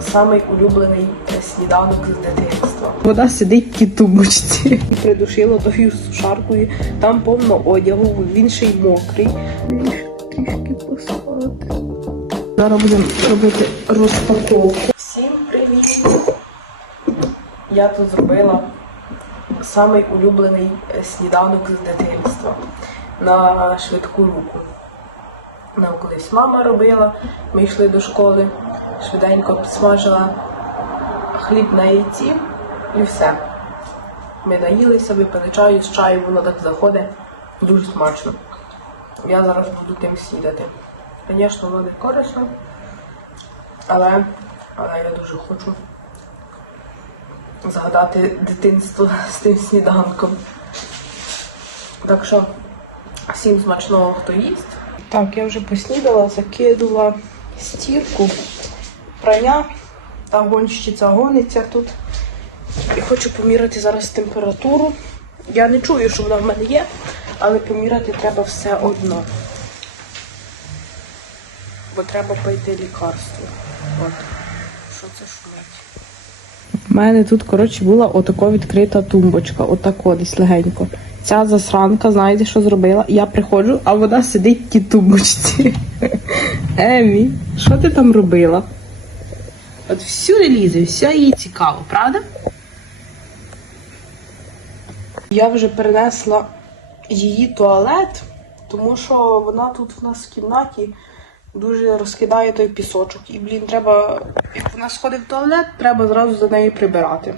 самий улюблений сніданок з дитинства. Вода сидить в тій тумбочці. І придушила тою сушаркою. Там повно одягу, він ще й мокрий. Трішки поспати. Зараз будемо робити розпаковку. Всім привіт! Я тут зробила самий улюблений сніданок з дитинства на швидку руку. Нам колись мама робила, ми йшли до школи, швиденько підсмажила хліб на яйці і все. Ми наїлися, випили чаю з чаю, воно так заходить дуже смачно. Я зараз буду тим снідати. Звісно, воно не корисно, але, але я дуже хочу згадати дитинство з тим сніданком. Так що всім смачного, хто їсть. Так, я вже поснідала, закидала стірку, прання, та гонщиця гониться тут. І хочу поміряти зараз температуру. Я не чую, що вона в мене є, але поміряти треба все одно. Бо треба пити лікарство. От. Що це шумить? У мене тут, коротше, була отако відкрита тумбочка, отако десь легенько. Ця засранка, знаєте, що зробила? Я приходжу, а вона сидить в тій тумбочці. Емі, що ти там робила? От всюди лізе, все їй цікаво, правда? Я вже перенесла її туалет, тому що вона тут в нас в кімнаті дуже розкидає той пісочок. І, блін, треба, як вона сходить в туалет, треба зразу за нею прибирати.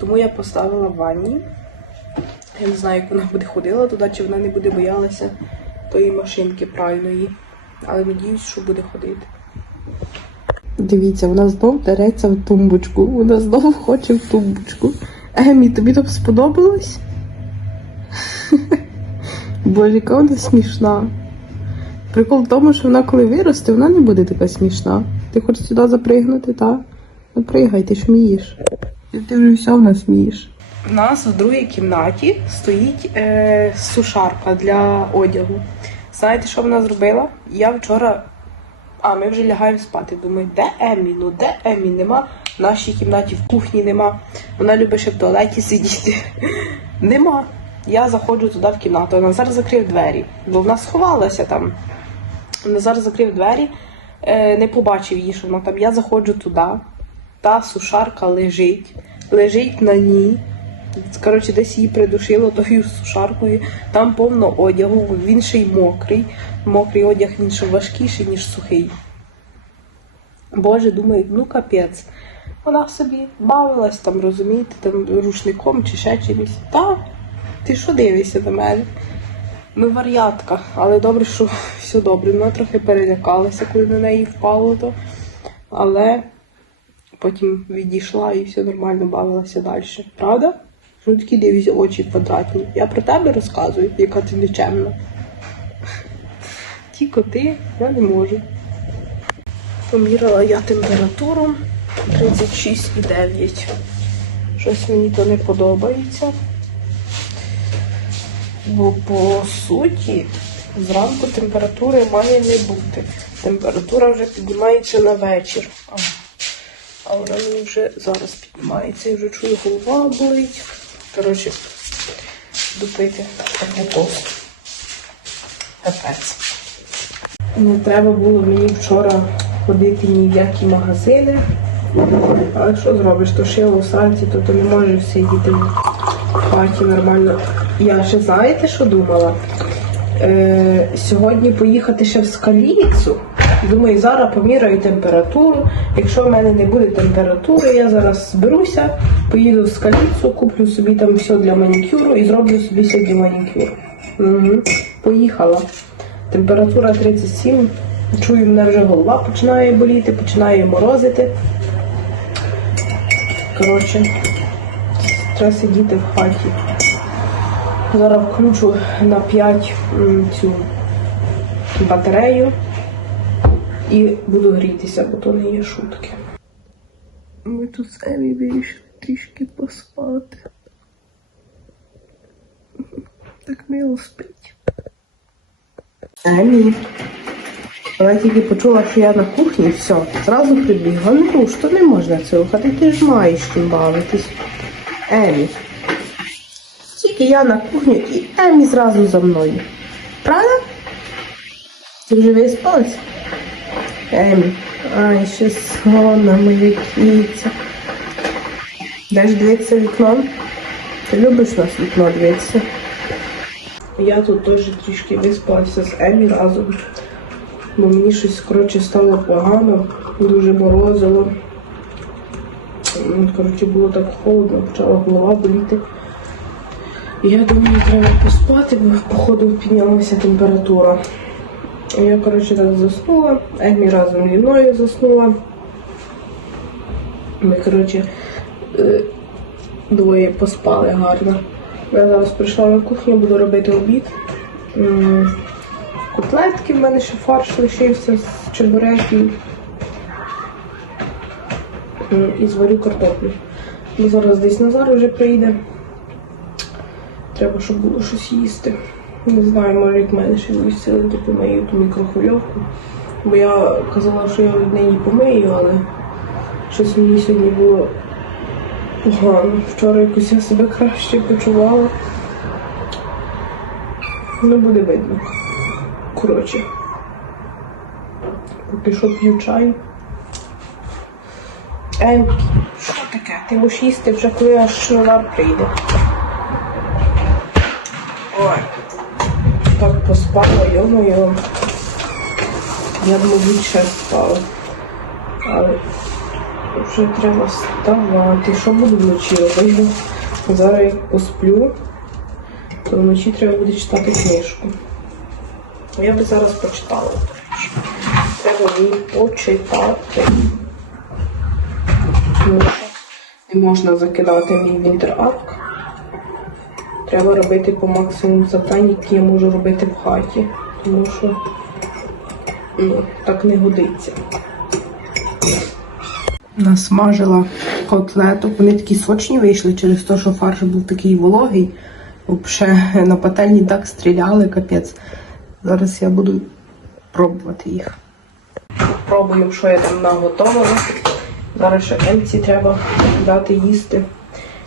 Тому я поставила в ванні. Я не знаю, як вона буде ходила туди, чи вона не буде боялася тої машинки правильної. Але надіюсь, що буде ходити. Дивіться, вона знов дереться в тумбочку. Вона знову хоче в тумбочку. Емі, тобі там сподобалось? Боже, яка вона смішна. Прикол в тому, що вона коли виросте, вона не буде така смішна. Ти хочеш сюди запригнути, так? Ну пригай, ти ж вмієш. Ти, вже все в нас вмієш. У нас в другій кімнаті стоїть е, сушарка для одягу. Знаєте, що вона зробила? Я вчора. А, ми вже лягаємо спати. Думаю, де Емі? Ну де Емі? Нема. В нашій кімнаті в кухні нема. Вона любить ще в туалеті сидіти. Нема. Я заходжу туди в кімнату. Назар закрив двері, бо вона сховалася там. Назар закрив двері, е, не побачив її, що вона там. Я заходжу туди. Та сушарка лежить, лежить на ній. Коротше, десь її придушило тою сушаркою. Там повно одягу, він ще й мокрий. Мокрий одяг він ще важкіший, ніж сухий. Боже, думаю, ну капець. Вона собі бавилась там, розумієте, там рушником чи ще чимось. Та, ти що дивишся до мене? Ми вар'ятка, але добре, що все добре. Вона трохи перелякалася, коли на неї впало то. Але потім відійшла і все нормально бавилася далі. Правда? Що такі дивишся очі квадратні? Я про тебе розказую, яка ти нечемна. Ті коти я не можу. Поміряла я температуру 36,9. Щось мені то не подобається. Бо по суті зранку температури має не бути. Температура вже піднімається на вечір. А, вона вже зараз піднімається. Я вже чую, голова болить. Коротше, буду пити. Капець. Не треба було мені вчора ходити ні в які магазини. Але що зробиш? То ще у сранці, то ти не можеш сидіти в хаті нормально. Я ще знаєте, що думала? Е, сьогодні поїхати ще в скаліцю. Думаю, зараз поміряю температуру. Якщо в мене не буде температури, я зараз зберуся, поїду в скаліцю, куплю собі там все для манікюру і зроблю собі сьогодні манікюр. Угу. Поїхала. Температура 37. Чую, мене вже голова починає боліти, починає морозити. Коротше, треба сидіти в хаті. Зараз включу на 5 м, цю батарею і буду грітися, бо то не є шутки. Ми тут самі вирішили трішки поспати. Так мило спить. Емі, Вона тільки почула, що я на кухні, все, зразу прибігла. Не руш, то не можна це рухати, ти ж маєш чим бавитись. Емі. Тільки я на кухню і Емі зразу за мною. Правда? Ти вже виспалась? Емі. Ай, ще сонна моя кіця. Даш дивитися вікном? Ти любиш нас вікно дивитися? Я тут теж трішки виспалася з Емі разом. Бо мені щось коротше стало погано, дуже морозило. Коротше, було так холодно, почала голова боліти. Я думаю, треба поспати, бо походу піднялася температура. Я, коротше, так заснула, Емі разом зі мною заснула. Ми, коротше, е, двоє поспали гарно. Я зараз прийшла на кухню, буду робити обід. Котлетки в мене ще фарш лишився з чебуреків. І зварю картоплю. Бо зараз десь Назар вже прийде. Треба, щоб було щось їсти. Не знаю, може як мене ще висилити помию ту мікрохвильовку. Бо я казала, що я від неї помию, але щось мені сьогодні було погано. Вчора якось я себе краще почувала. Не буде видно. Коротше. Поки що п'ю чай. Ем, що таке? Ти можеш їсти вже коли аж Назар прийде. Так йо-моє. Я б, мабуть, ще спала. Але вже треба вставати. Що буду вночі робити? Зараз як посплю, то вночі треба буде читати книжку. Я би зараз почитала. Треба мені почитати. Не можна закидати мій вінтерарк. Треба робити по максимуму завдань, які я можу робити в хаті. Тому що ну, так не годиться. Насмажила котлеток. Вони такі сочні вийшли через те, що фарш був такий вологий. Взагалі на пательні так стріляли, капець. Зараз я буду пробувати їх. Пробуємо, що я там наготовила. Зараз ще Емці треба дати їсти.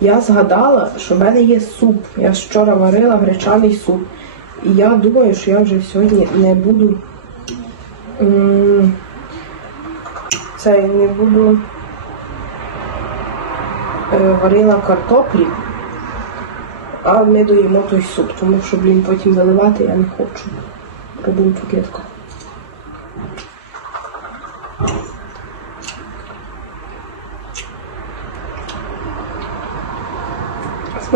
Я згадала, що в мене є суп. Я вчора варила гречаний суп. І я думаю, що я вже сьогодні не буду. Це не буду е, варила картоплі, а ми доїмо той суп, тому що, блін, потім заливати я не хочу. Робимо котлетку.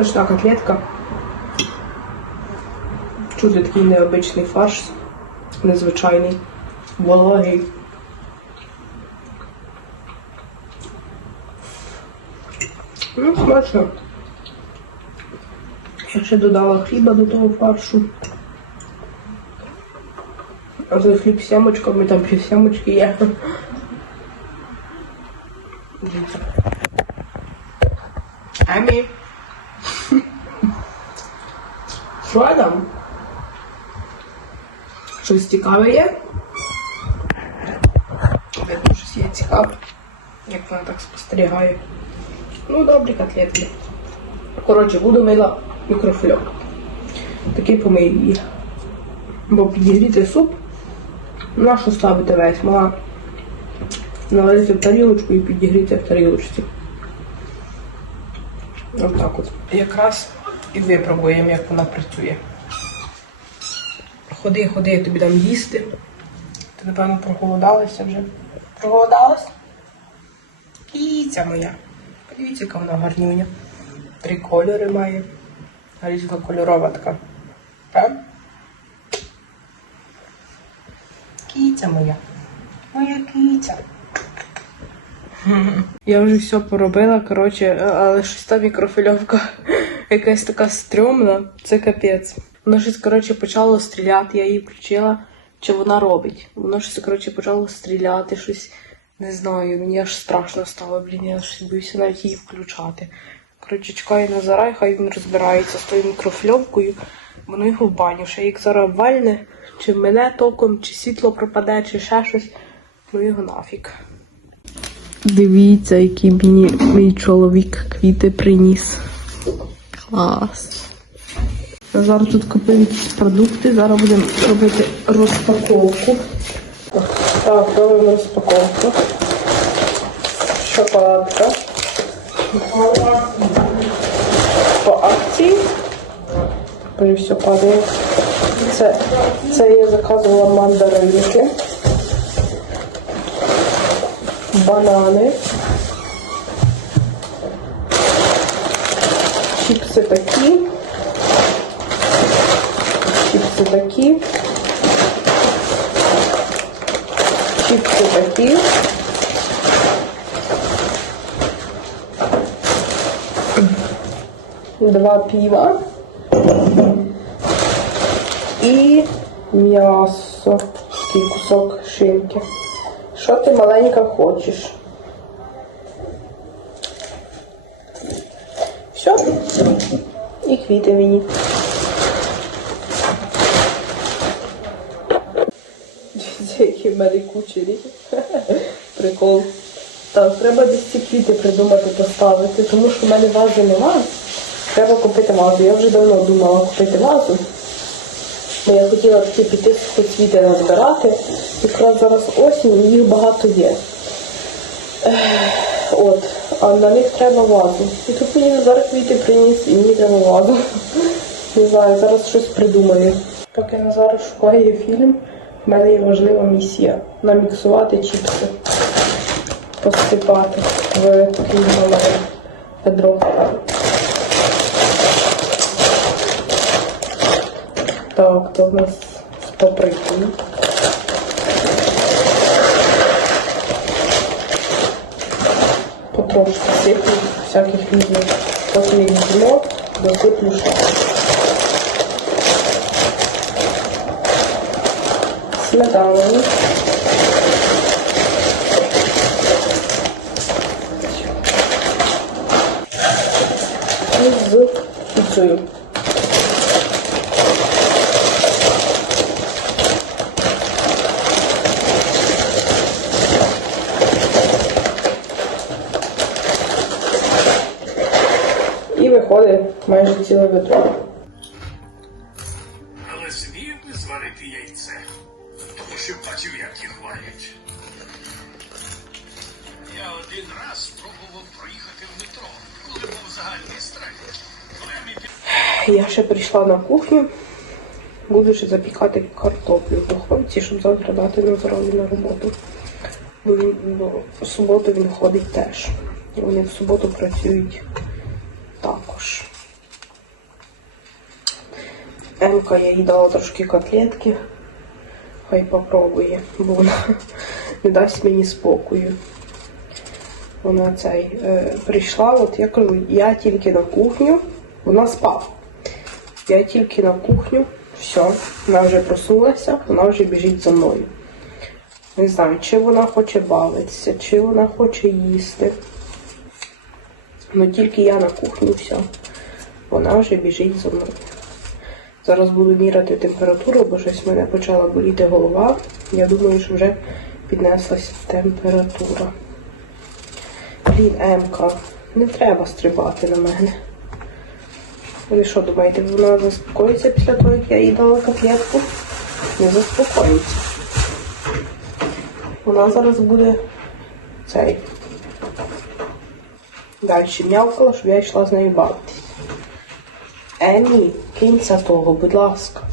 Смачна котлетка. Чути такий необичний фарш, незвичайний, вологий. Ну, смачно. Я ще додала хліба до того фаршу. А той хліб з сямочками, там ще сямочки є. Дивіться. Емі. Що там? Щось цікаве є? Видно, щось є цікаве. Як вона так спостерігає. Ну, добрі котлетки. Коротше, буду мила мікрофльок. Такий помию її. Бо підігріти суп. На що ставити весь? Мала налити в тарілочку і підігріти в тарілочці. Отак от. Якраз і випробуємо, як вона працює. Ходи, ходи, я тобі дам їсти. Ти, напевно, проголодалася вже. Проголодалась? Кіця моя. Подивіться, яка вона гарнюня. Три кольори має. Різнокольорова така. Так? Кіця моя. Моя кіця. Я вже все поробила, коротше, але щось та мікрофільовка якась така стрьомна, це капець. Воно щось, коротше, почало стріляти, я її включила, чи вона робить. Воно щось, коротше, почало стріляти, щось не знаю, мені аж страшно стало, блін, я щось боюся навіть її включати. Коротше, чекаю на зарай, хай він розбирається з тою мікрофльовкою, воно його в баню. Ще як зараз вальне, чи мене током, чи світло пропаде, чи ще щось. Ну його нафіг. Дивіться, який мені мій чоловік квіти приніс. Клас. Зараз тут купив якісь продукти, зараз будемо робити розпаковку. Так, робимо розпаковку. Шоколадка. По акції. Ой, все падає. Це, це я заказувала мандаринки. Банани. Чіпси такі. Чіпси такі. Чіпси такі. Два пива. І м'ясо. Кусок шинки. Що ти маленька хочеш? Все. І квіти мені. Дивіться, які в мене кучері. Прикол. Так, треба десь ці квіти придумати поставити, тому що в мене вази немає. Треба купити вазу. Я вже давно думала купити вазу. Бо я хотіла такі піти цвіти назбирати. Якраз зараз осінь і їх багато є. От, а на них треба вазу. І тут мені Назар квіти приніс, і мені треба вазу. Не знаю, зараз щось придумаю. Поки Назар шукає фільм, в мене є важлива місія наміксувати чіпси, посипати в такий малий ведро. Так, то в нас з паприкою. Потрошки сиплю всяких різних. Їх змо, досиплю ще. Сметаною. І з піцею. Бачив, як їх варять. Я один раз спробував проїхати в метро, коли був загальний страйк. Я ще прийшла на кухню. Буду ще запікати картоплю духовці, щоб завтра дати Назарові на роботу. Бо він бо в суботу він ходить теж. Вони в суботу працюють також. Емка я їй дала трошки котлетки. Хай попробує, бо вона не дасть мені спокою. Вона цей е, прийшла, от я кажу, я тільки на кухню, вона спав. Я тільки на кухню, все, вона вже проснулася, вона вже біжить за мною. Не знаю, чи вона хоче бавитися, чи вона хоче їсти. Ну тільки я на кухні, все. Вона вже біжить за мною. Зараз буду міряти температуру, бо щось в мене почала боліти голова. Я думаю, що вже піднеслась температура. Блін, Емка, не треба стрибати на мене. Ви що думаєте, вона заспокоїться після того, як я їй дала котлетку? Не заспокоїться. Вона зараз буде цей. Далі м'явкала, щоб я йшла з нею бавитись. Емі, кинься того, будь ласка.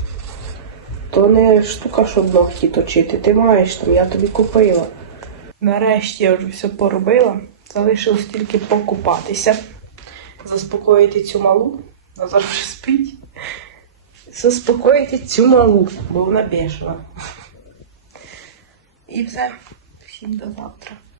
То не штука, щоб ногті точити. Ти маєш там, я тобі купила. Нарешті я вже все поробила. Залишилось тільки покупатися, заспокоїти цю малу. Назар вже спить. Заспокоїти цю малу, бо вона бешена. І все. Всім до завтра.